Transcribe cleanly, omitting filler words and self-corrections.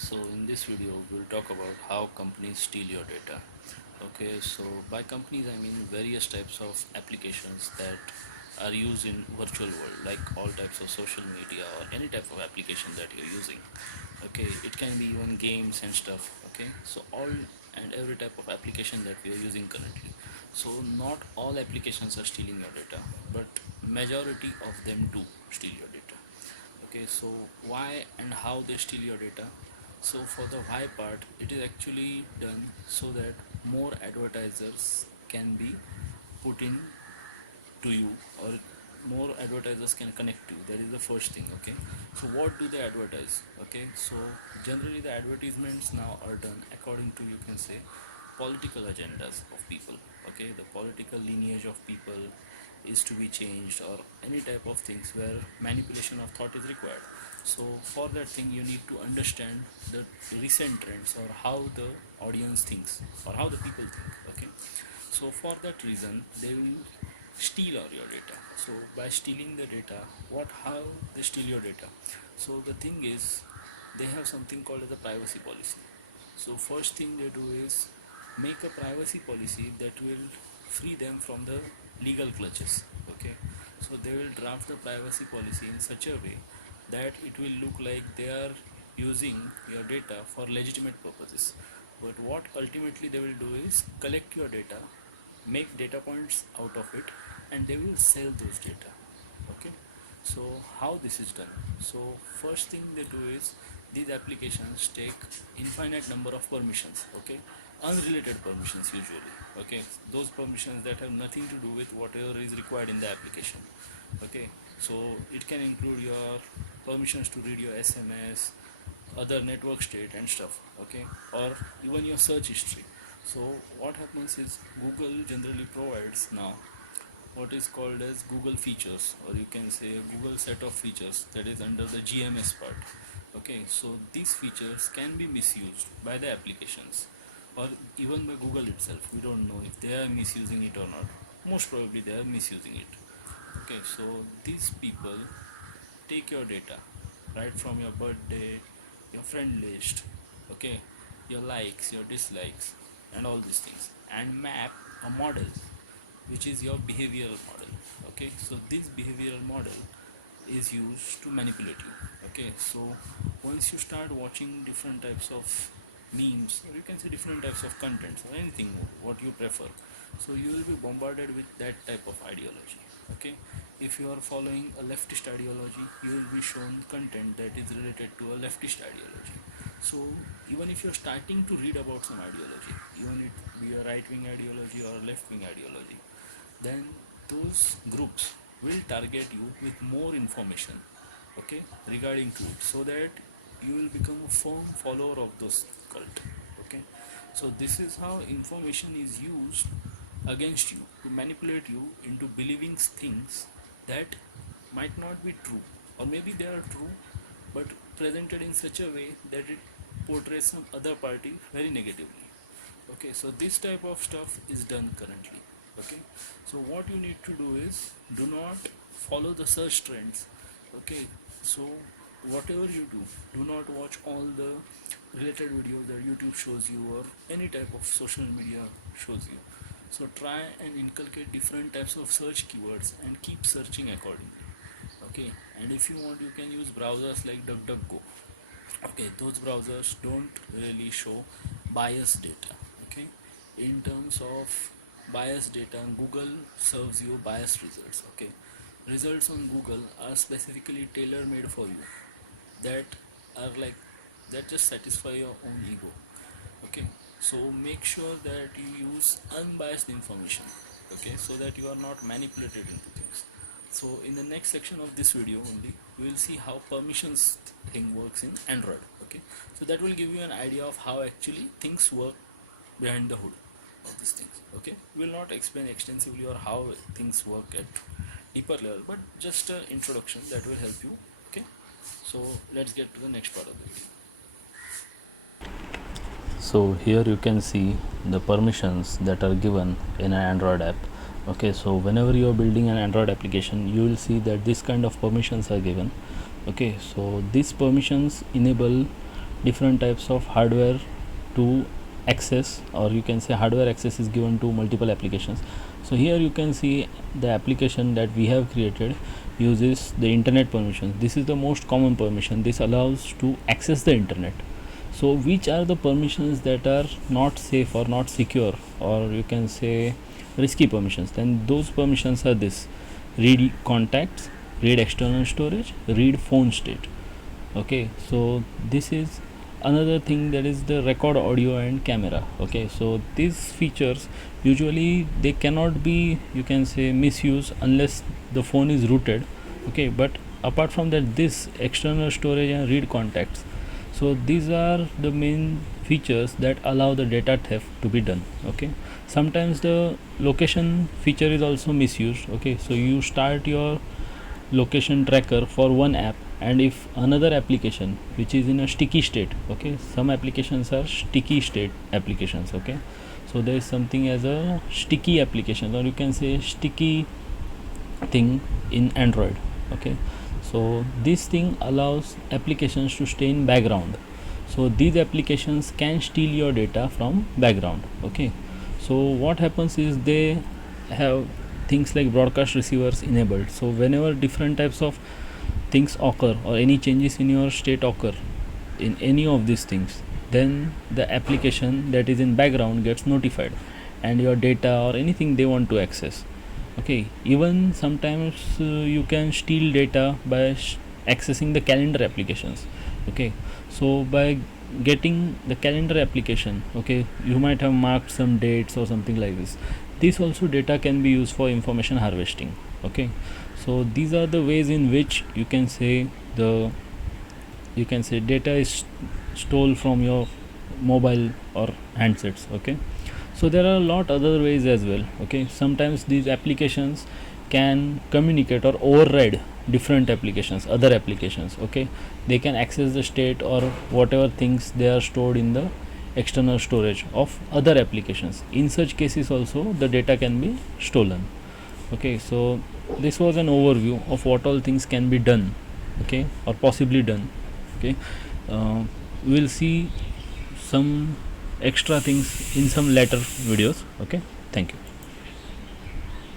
So in this video we'll talk about how companies steal your data. Okay, so by companies I mean various types of applications that are used in virtual world, like all types of social media or any type of application that you're using. Okay, it can be even games and stuff. Okay, so all and every type of application that we are using currently. So not all applications are stealing your data, but majority of them do steal your data. Okay, so why and how they steal your data? So for the why part, it is actually done so that more advertisers can be put in to you, or more advertisers can connect to you. That is the first thing. Okay, so what do they advertise? Okay, so generally the advertisements now are done according to, you can say, political agendas of people. Okay, the political lineage of people is to be changed, or any type of things where manipulation of thought is required. So for that thing you need to understand the recent trends, or how the audience thinks, or how the people think. Okay, so for that reason they will steal all your data. So by stealing the data, how they steal your data? So the thing is, they have something called as a privacy policy. So first thing they do is make a privacy policy that will free them from the legal clutches. Okay, so they will draft the privacy policy in such a way that it will look like they are using your data for legitimate purposes. But what ultimately they will do is collect your data, make data points out of it, and they will sell those data. Okay, so how this is done? So first thing they do is, these applications take infinite number of permissions. Okay, unrelated permissions usually. Okay, those permissions that have nothing to do with whatever is required in the application. Okay, so it can include your permissions to read your SMS, other network state and stuff. Okay, or even your search history. So what happens is, Google generally provides now what is called as Google features, or you can say a Google set of features that is under the GMS part. Okay, so these features can be misused by the applications, or even by Google itself. We don't know if they are misusing it or not. Most probably they are misusing it. Okay, so these people take your data right from your birth date, your friend list, okay, your likes, your dislikes, and all these things, and map a model which is your behavioral model. Okay, so this behavioral model is used to manipulate you. Okay, so once you start watching different types of memes, or you can say different types of contents, or anything what you prefer, so you will be bombarded with that type of ideology. Okay, if you are following a leftist ideology, you will be shown content that is related to a leftist ideology. So even if you're starting to read about some ideology, even it be a right wing ideology or a left wing ideology, then those groups will target you with more information, okay, regarding to it, so that you will become a firm follower of those cult. Okay, so this is how information is used against you to manipulate you into believing things that might not be true, or maybe they are true but presented in such a way that it portrays some other party very negatively. Okay, so this type of stuff is done currently. Okay, so what you need to do is, do not follow the search trends. Okay, so whatever you do not watch all the related videos that YouTube shows you, or any type of social media shows you. So try and inculcate different types of search keywords and keep searching accordingly. Okay, and if you want, you can use browsers like DuckDuckGo. Okay, those browsers don't really show biased data. Okay, in terms of biased data, Google serves you biased results. Okay, results on Google are specifically tailor made for you, that are like, that just satisfy your own ego. Okay, so make sure that you use unbiased information. Okay, so that you are not manipulated into things. So in the next section of this video only, we will see how permissions thing works in Android. Okay, so that will give you an idea of how actually things work behind the hood of these things. Okay, we will not explain extensively or how things work at deeper level, but just an introduction that will help you. Okay, so let's get to the next part of the video. So here you can see the permissions that are given in an Android app. Okay, so whenever you are building an Android application, you will see that this kind of permissions are given. Okay, so these permissions enable different types of hardware to access, or you can say hardware access is given to multiple applications. So here you can see the application that we have created uses the internet permission. This is the most common permission. This allows to access the internet. So which are the permissions that are not safe or not secure, or you can say risky permissions? Then those permissions are this: read contacts, read external storage, read phone state. Okay, so this is another thing, that is the record audio and camera. Okay, so these features usually they cannot be, you can say, misused unless the phone is rooted. Okay, but apart from that, this external storage and read contacts, so these are the main features that allow the data theft to be done. Okay, sometimes the location feature is also misused. Okay, so you start your location tracker for one app, and if another application which is in a sticky state, okay, some applications are sticky state applications. Okay, so there is something as a sticky application, or you can say sticky thing in Android. Okay, so this thing allows applications to stay in background. So these applications can steal your data from background. Okay, so what happens is they have things like broadcast receivers enabled. So whenever different types of things occur, or any changes in your state occur in any of these things, then the application that is in background gets notified, and your data or anything they want to access. Okay, even sometimes you can steal data by accessing the calendar applications. Okay, so by getting the calendar application, okay, you might have marked some dates or something like this also data can be used for information harvesting. Okay, so these are the ways in which you can say data is stole from your mobile or handsets. Okay, so there are a lot other ways as well. Okay, sometimes these applications can communicate or override different applications, other applications. Okay, they can access the state or whatever things they are stored in the external storage of other applications. In such cases also the data can be stolen. Okay, so this was an overview of what all things can be done, okay, or possibly done. Okay, we'll see some extra things in some later videos. Okay, thank you.